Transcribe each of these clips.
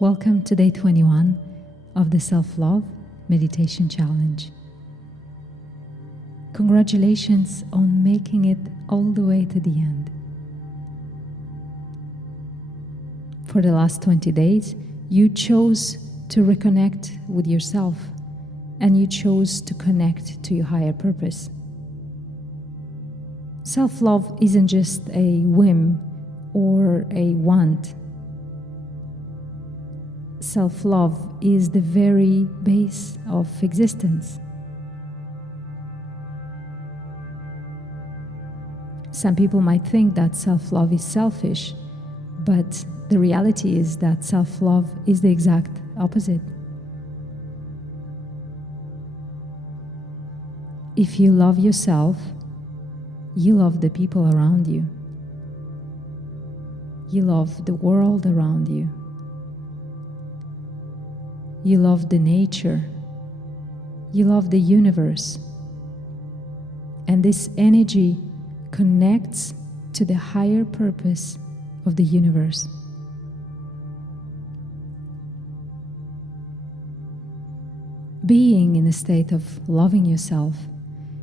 Welcome to day 21 of the Self-Love Meditation Challenge. Congratulations on making it all the way to the end. For the last 20 days, you chose to reconnect with yourself and you chose to connect to your higher purpose. Self-love isn't just a whim or a want. Self-love is the very base of existence. Some people might think that self-love is selfish, but the reality is that self-love is the exact opposite. If you love yourself, you love the people around you. You love the world around you. You love the nature. You love the universe. And this energy connects to the higher purpose of the universe. Being in a state of loving yourself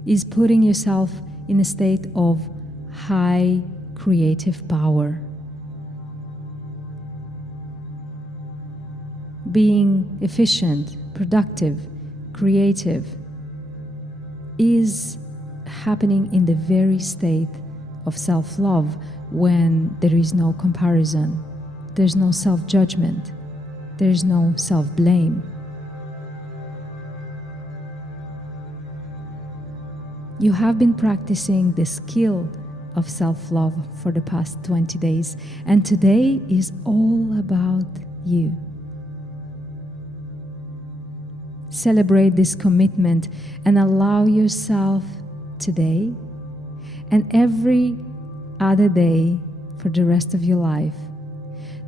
is putting yourself in a state of high creative power. Being efficient, productive, creative is happening in the very state of self-love when there is no comparison, there's no self-judgment, there's no self-blame. You have been practicing the skill of self-love for the past 20 days, and today is all about you. Celebrate this commitment and allow yourself today and every other day for the rest of your life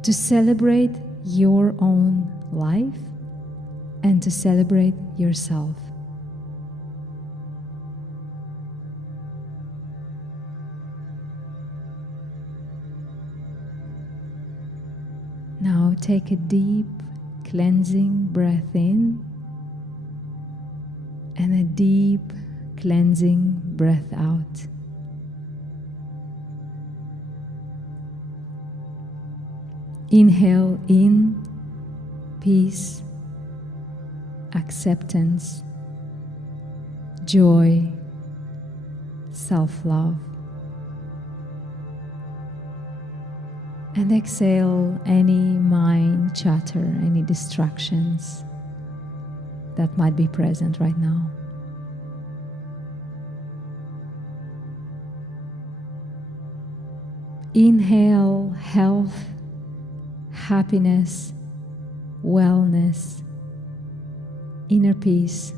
to celebrate your own life and to celebrate yourself. Now take a deep, cleansing breath in and a deep, cleansing breath out. Inhale in peace, acceptance, joy, self-love. And exhale any mind chatter, any distractions that might be present right now. Inhale health, happiness, wellness, inner peace.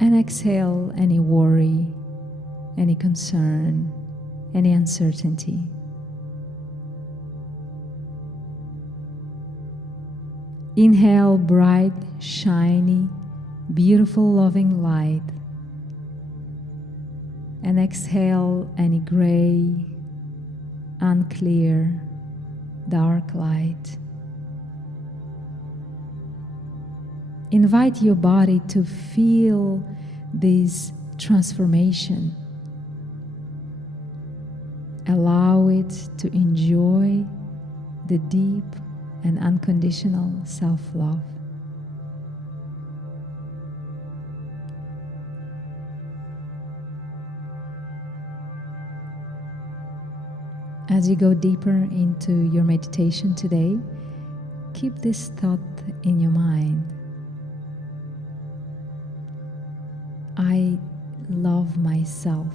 And exhale any worry, any concern, any uncertainty. Inhale bright, shiny, beautiful, loving light. And exhale any gray, unclear, dark light. Invite your body to feel this transformation. Allow it to enjoy the deep and unconditional self-love. As you go deeper into your meditation today, keep this thought in your mind. I love myself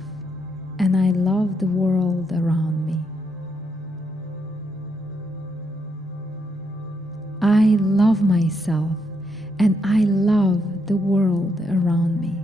and I love the world around me. I love myself and I love the world around me.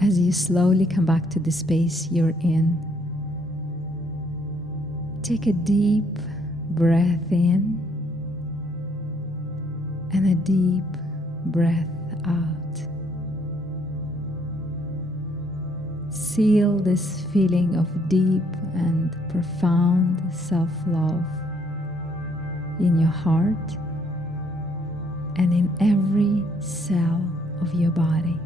as you slowly come back to the space you're in, take a deep breath in and a deep breath out. Seal this feeling of deep and profound self-love in your heart and in every cell of your body.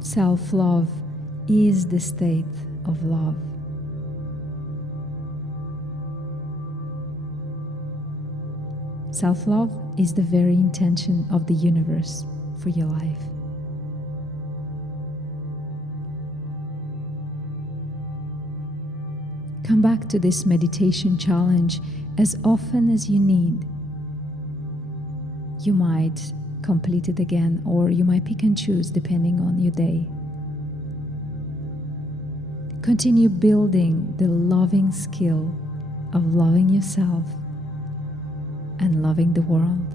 Self-love is the state of love. Self-love is the very intention of the universe for your life. Come back to this meditation challenge as often as you need. You might complete it again, or you might pick and choose depending on your day. Continue building the loving skill of loving yourself and loving the world.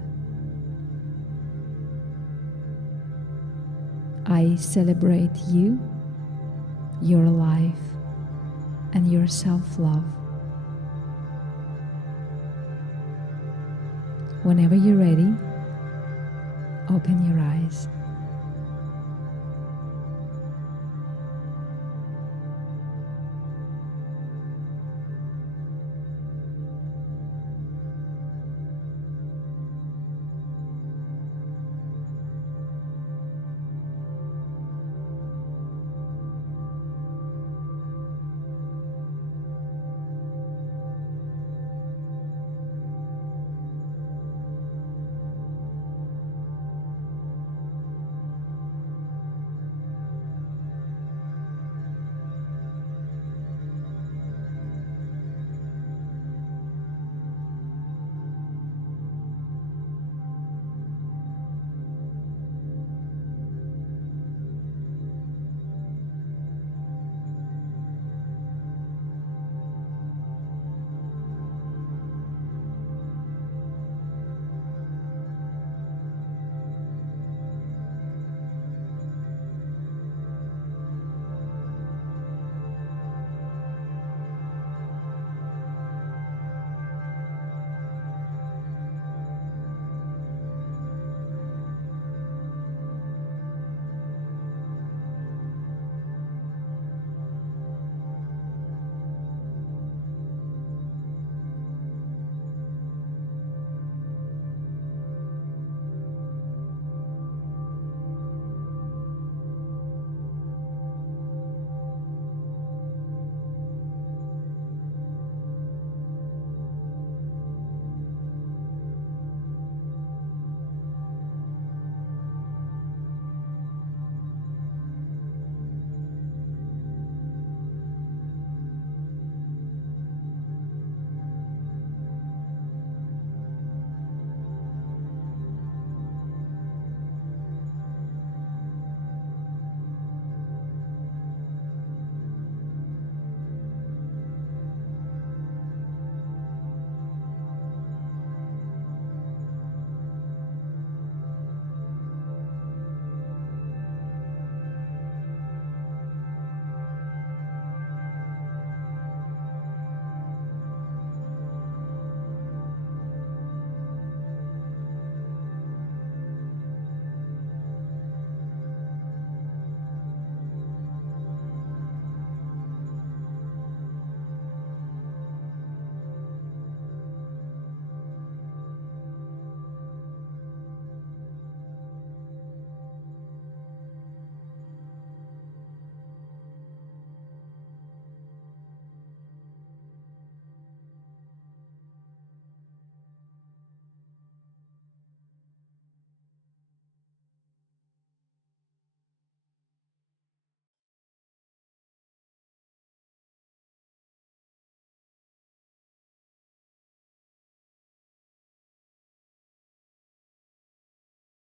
I celebrate you, your life, and your self-love. Whenever you're ready, open your eyes.